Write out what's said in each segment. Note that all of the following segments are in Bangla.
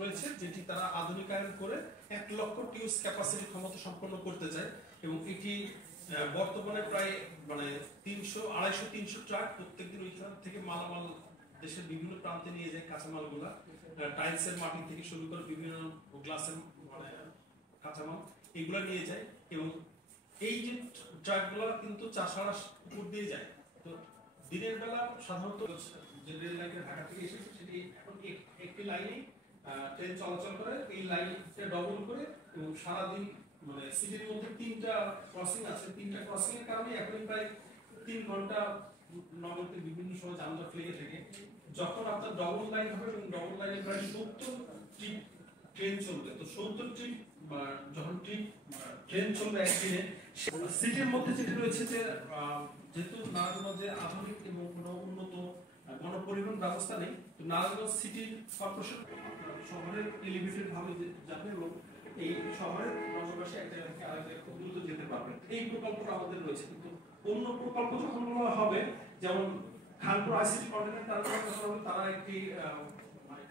রয়েছে যেটি তারা আধুনিকায়ন করে 1 লক্ষ টিউস ক্যাপাসিটি ক্ষমতা সম্পন্ন করতে চায় এবং এটি বর্তমানে প্রায় মানে 300 ট্রাক প্রত্যেকদিন ওইখান থেকে মালামাল দেশের বিভিন্ন প্রান্তে নিয়ে যায়। কাঁচামালগুলা টাইলসের মাটি থেকে শুরু করে বিভিন্ন গ্লাসের মানে কাঁচামাল এগুলা নিয়ে যায় এবং এই যে ট্রাকগুলো কিন্তু চাষাড়ার উপর দিয়ে যায়। তো দিনের বেলা সাধারণত যে রেল লাইনে ঢাকা থেকে এসেছে সেটি এখন একটি লাইনেই ট্রেন চলাচল করে, এই লাইনটা ডবল করে এবং সারাদিন মানে সিটির মধ্যে 3টা ক্রসিং আছে, 3টা ক্রসিং এর কারণে এখন প্রায় 3 ঘন্টা নগরীতে বিভিন্ন সময় যানজট লেগে থাকে। যখন আপনার ডবল লাইন হবে এবং ডবল লাইনে প্রায় 70 ট্রিপ ট্রেন চলবে, তো 70 ট্রিপ যখন ট্রেন চলবে একদিনে সিটির মধ্যে যেটা রয়েছে যে যেহেতু নারায়ণগঞ্জে আধুনিক এবং কোনো উন্নত গণপরিবহন ব্যবস্থা নেই, তো নারায়ণগঞ্জ সিটি কর্পোরেশন শহরের এলিভেটেড ভাবে যাবে এবং এই শহরের নগরবাসী এক জায়গা থেকে আরেক জায়গায় খুব দ্রুত যেতে পারবে। এই প্রকল্পটা আমাদের রয়েছে, কিন্তু অন্য প্রকল্প যখন হবে যেমন খানপুর আইসিটি কন্টেইনার টার্মিনাল, তারা একটি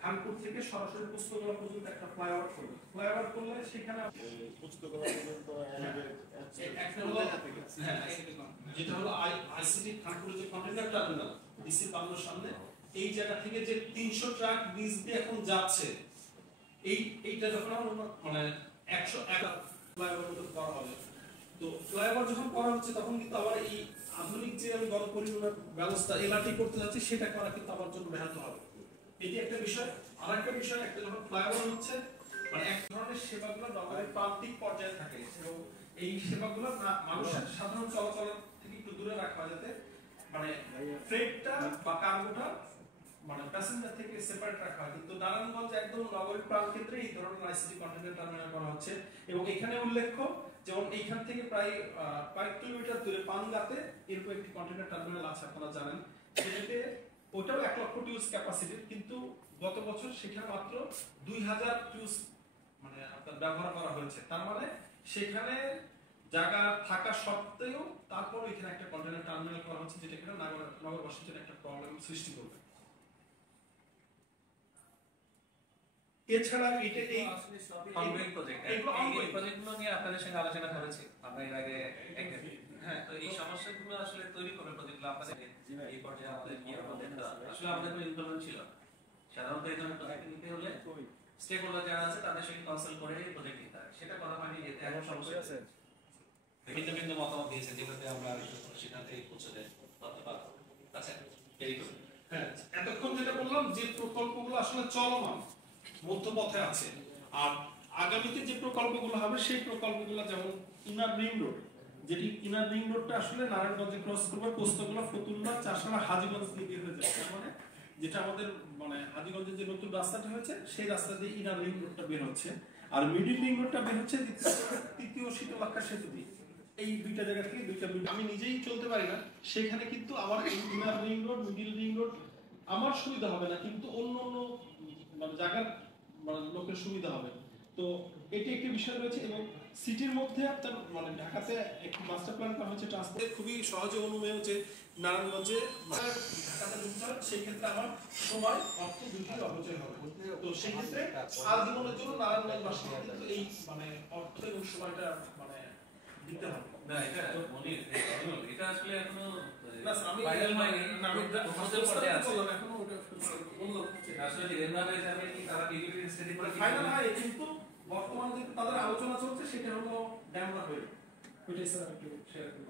খানপুর থেকে সরাসরি পুস্তকলা পর্যন্ত একটা ফ্লাইওভার করবে। ফ্লাইওভার করলে সেখানে পুস্তকলা পর্যন্ত যেটা হলো আইসিটি খানপুরের যে কন্টেইনার টার্মিনাল ডিসি বাংলোর সামনে, এই জায়গা থেকে যে 300 ট্রাক নিচ দিয়ে এখন যাচ্ছে, এইটা যখন মানে 101 ফ্লাইওভার মতো করা হবে, তো ফ্লাইওভার যখন করা হচ্ছে তখন কিন্তু আবার এই আধুনিক যে আমি গণপরিবহনের ব্যবস্থা এলআরটি করতে যাচ্ছি সেটা করা কিন্তু আমার জন্য ব্যাহত হবে। এটি একটা বিষয়। আর একটা বিষয়, একটা যখন ফ্লাইওভার হচ্ছে মানে এক ধরনের সেবাগুলো নগরের প্রান্তিক পর্যায়ে থাকে এবং এই সেবাগুলো মানুষের সাধারণ চলাচল থেকে একটু দূরে রাখা, যাতে মানে ফ্রেটটা বা কার্গোটা মানে প্যাসেঞ্জার থেকে সেপারেট রাখা হয়। কিন্তু নারায়ণগঞ্জ একদম নগরের প্রাণকেন্দ্রে এই ধরনের আইসিটি কন্টেইনার টার্মিনাল করা হচ্ছে এবং এখানে উল্লেখ্য যেমন এইখান থেকে প্রায় কয়েক কিলোমিটার দূরে পানগাতে এরকম একটি কন্টেইনার টার্মিনাল আছে, আপনারা জানেন। সেটাতে ওটাও 1 লক্ষ টিউস ক্যাপাসিটির, কিন্তু গত বছর সেখানে মাত্র 2000 টিউস মানে আপনার ব্যবহার করা হয়েছে। তার মানে সেখানে জায়গা থাকা সত্ত্বেও তারপর এখানে একটা কন্টেইনার টার্মিনাল করা হচ্ছে, যেটা কিনা নগরবাসীর জন্য একটা প্রবলেম সৃষ্টি করবে। এছাড়া এটা এই অনগোয়িং প্রজেক্ট, এই প্রজেক্টগুলো নিয়ে আপনাদের সঙ্গে আলোচনা করেছি আমরা এর আগে। হ্যাঁ, তো এই সমস্যাগুলো আসলে তৈরি করবে প্রজেক্টগুলো আপনাদের এই পর্যায়ে আমাদের কি আমাদের আসলে আমাদের কোনো ইনভলভমেন্ট ছিল। সাধারণত এই ধরনের প্রজেক্ট নিতে হলে স্টেক হোল্ডার যারা আছে তাদের সঙ্গে কনসাল্ট করে প্রজেক্ট নিতে হয়, সেটা করা হয়নি। এতে এখন সমস্যা আছে, ভিন্ন ভিন্ন মতামত দিয়েছে, যেটাতে আমরা সেখান থেকে পৌঁছে দেয়। আচ্ছা, হ্যাঁ, এতক্ষণ যেটা বললাম যে প্রকল্পগুলো আসলে চলমান মধ্যপথে আছে, আর আগামীতে যে প্রকল্পগুলো হবে সেই প্রকল্পগুলো যেমন ইনার রিং রোড, যেটি ইনার রিং রোডটা আসলে নারায়ণগঞ্জে ক্রস করবে, পোস্তগোলা, ফতুল্লা, চাষাড়া, হাজীগঞ্জ দিয়ে বের হয়ে যাবে। মানে যেটা আমাদের মানে হাজীগঞ্জের যে নতুন রাস্তাটা হয়েছে সেই রাস্তা দিয়ে ইনার রিং রোডটা বের হচ্ছে, আর মিডিল রিং রোডটা বের হচ্ছে তৃতীয় শীতলক্ষা সেতু দিয়ে। এই দুইটা জায়গা থেকে দুইটা আমি নিজেই চলতে পারি না, সেখানে কিন্তু আমার inner ring road, middle ring road আমার সুবিধা হবে না, কিন্তু অন্য অন্য মানে জায়গার মানে লোকের সুবিধা হবে। তো এটি একটি বিষয় রয়েছে এবং সিটির মধ্যে আপনার মানে ঢাকাতে একটি মাস্টার প্ল্যান করা হচ্ছে ট্রান্সপোর্ট খুবই সহজে অনুমেয়, যে নারায়ণগঞ্জে ঢাকাতে ঢুকতে হয়, সেই ক্ষেত্রে আমার সময় অর্থ দুটোই অপচয় হবে। তো সেই ক্ষেত্রে আজীবনের জন্য নারায়ণগঞ্জবাসী কিন্তু এই মানে অর্থ এবং সময়টা মানে দিতে হবে না। এটা মনির এটা আসলে এখনো না, আমি ফাইনাল হয়নি, আমি প্রপোজাল পর্যায়ে আছে এখনো ওটা বললাম আসলে রেগুলার যাবে কি তারা পিডিপি স্টাডি করে ফাইনাল হয়, কিন্তু বর্তমানে যে তাদের আলোচনা চলছে সেটা হলো ড্যামরা হয়ে ওইটাই স্যার একটু শেয়ার করব।